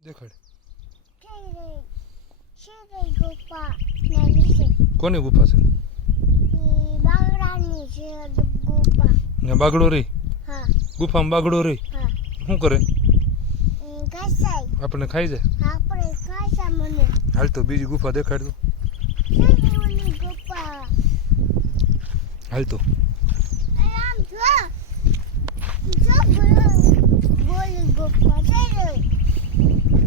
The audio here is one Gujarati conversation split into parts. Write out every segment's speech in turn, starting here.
દેખાડ. કોની ગુફા છે? બાગડાની છે ગુફા. ને બાગડો રે હા. ગુફામાં બાગડો રહી હા. શું કરે? ઈ કસાઈ આપણને ખાઈ જાય? આપણે કાસા મને. હાલ તો બીજી ગુફા દેખાડ દો. શેરે ગુફા. હાલ તો. આમ જો. જો ગોલી ગુફા. જો ગોલી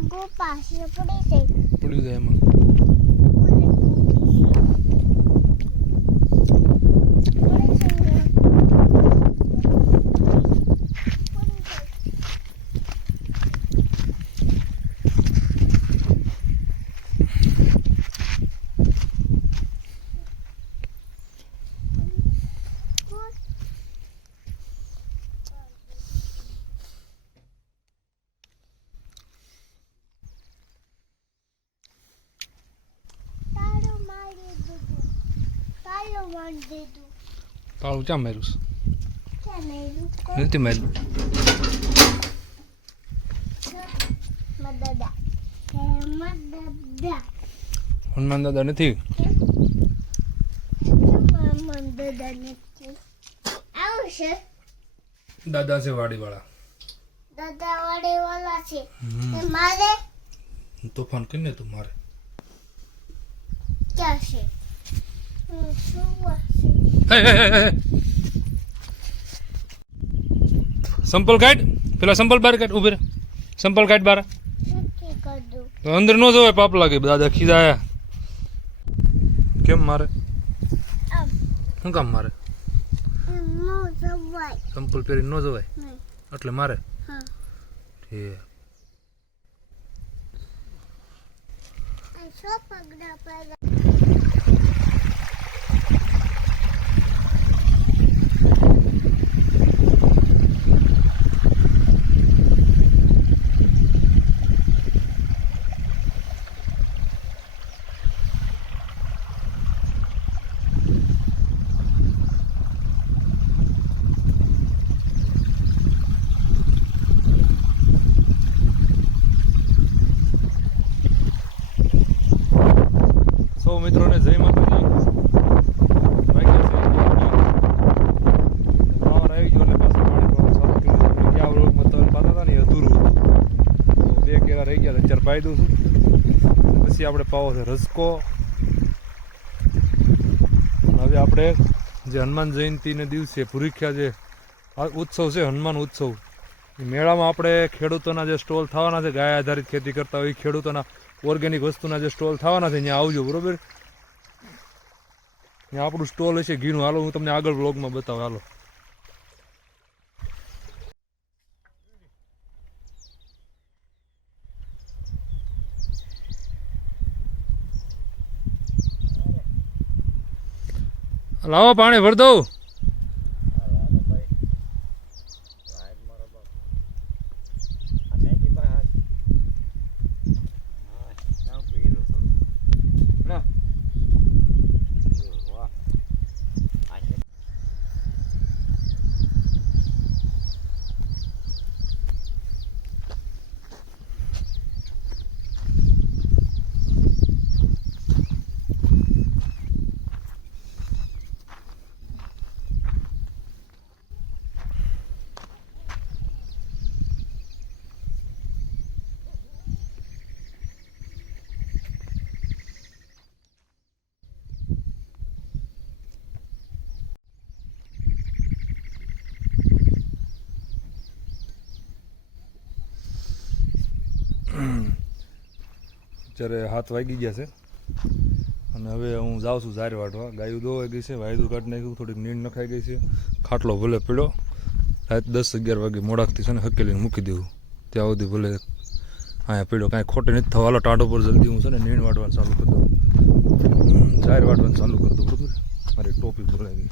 છે રે ઓલી ગુફા જો ગોલી ગુફા આમ જો ગોલી ગુફા અય પપ્પા ઓલી ગુફા ગુફા છે આ ગુફા છે પડી છે પડી જાય એમાં ઓલી ગુફા પડી છે ને. પડી છે. તાળું મારી દીધું તાળું મારી ક્યાં માર્યું નથી મદદા હનુમાન દાદા નથી? છે? દાદા છે વાડીવાળા. દાદા વાડે વાલા છે એ મારે? તોફાન કરીને તું મારે. ક્યાં છે. સંપલ કાઢ. પેલા સંપલ બાર કાઢ ઊભી સંપલ કાઢ બાર અંદર ન જવાય પાપ લાગે. દાદા ખીજાયા કેમ મારે? શું કામ મારે? સંપલ પહેરી ન જવાય? એટલે મારે? ઠીક સૌ મિત્રોને જય માતાજી. પાવર આવી ગયો એટલે પાછું પાણી પાવાનું ચાલુ અધૂરું બે કેરા રહી ગયા. અત્યારે પાઈ દઉં છું. પછી આપણે પાવો છે રસકો. હવે આપણે જે હનુમાન જયંતિને દિવસે પુરીખ્યા જે ઉત્સવ છે, હનુમાન ઉત્સવ મેળામાં આપણે ખેડૂતોના જે સ્ટોલ થવાના છે, ગાય આધારિત ખેતી કરતા હોય ખેડૂતોના ઓર્ગેનિક વસ્તુના જે સ્ટોલ થવાના છે, ત્યાં આવજો, બરોબર? ત્યાં આપણું સ્ટોલ હશે, ઘીનું. હાલો, હું તમને આગળ બ્લોગમાં બતાવું. હાલો. લાવો પાણી, ભર અત્યારે હાથ વાગી ગયા છે. અને હવે હું જાઉં છું ઝાર વાટવા ગાયું દોવાઈ ગઈ છે, વાયદું કાઢી નાખ્યું, થોડીક નીંદ નખાઈ ગઈ છે. ખાટલો ભલે પીડ્યો રાત દસ અગિયાર વાગે મોડાકથી છે ને હકેલીને મૂકી દેવું ત્યાં સુધી ભલે હા પીડો કાંઈ ખોટે નથી થવાલો ટાઢો પર જલ્દી હું છે ને નીણ વાટવાનું ચાલુ કરી દઉં. ઝાર વાટવાનું ચાલુ કરી દઉં, બરાબર? મારી ટોપી ભૂલાઈ ગઈ.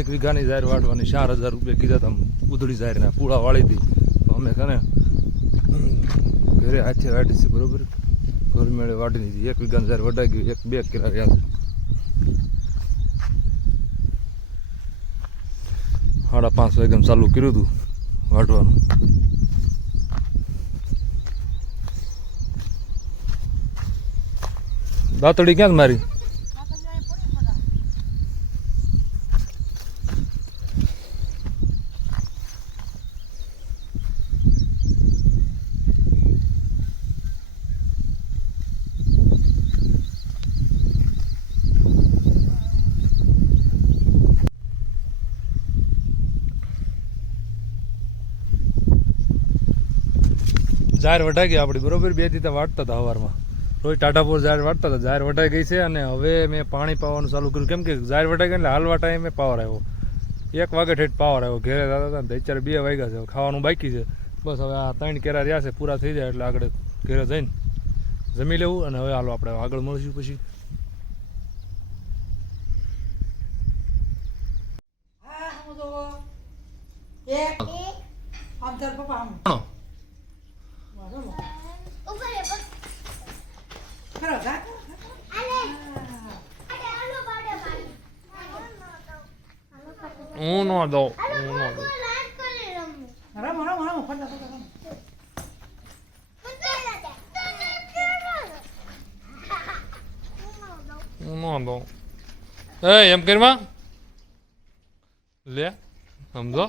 એક વીઘાની જાહેર વાટવાની ચાર હજાર રૂપિયા કીધા હતા ઉધડી જાહેરના પૂળા વાળી હતી અમે કને ઘરે હાથે વાટી છે, બરોબર? ઘર મેળે વાટી દીધી. એક વીઘાની જાહેર વટાઈ ગયું. એક બે કિલા રહ્યા સાડા પાંચ વાગ્યા ચાલુ કર્યું હતું વાટવાનું. દાંતડી ક્યાં મારી? જાહેર વટાઈ ગઈ આપણી બરોબર? બે દીધા વાટતા હતા સવારમાં રોજ ટાટાપોર જાહેર વાટતા હતા જાહેર વટાઈ ગઈ છે અને હવે મેં પાણી પાવાનું ચાલુ કર્યું. કેમ કે જાહેર વટાઈ ગઈ એટલે હાલવા ટાઈમે પાવર આવ્યો. એક વાગે ઠેઠ પાવર આવ્યો. ઘેરે જતા હતા ને અત્યારે બે વાગ્યા છે. હવે ખાવાનું બાકી છે. બસ હવે આ ત્રણ કેરા રહ્યા છે પૂરા થઈ જાય એટલે આગળ ઘેરે જઈને જમી લેવું અને હવે હાલો આપણે આગળ મળશું પછી. હા હું તો એક આમ તાર પપ્પા આમ. હું નો દઉં. હું નો દઉં. રમું રમ રમ ફરતા ફરતા રમ દઉં એ, એમ કરવા લે, સમજો.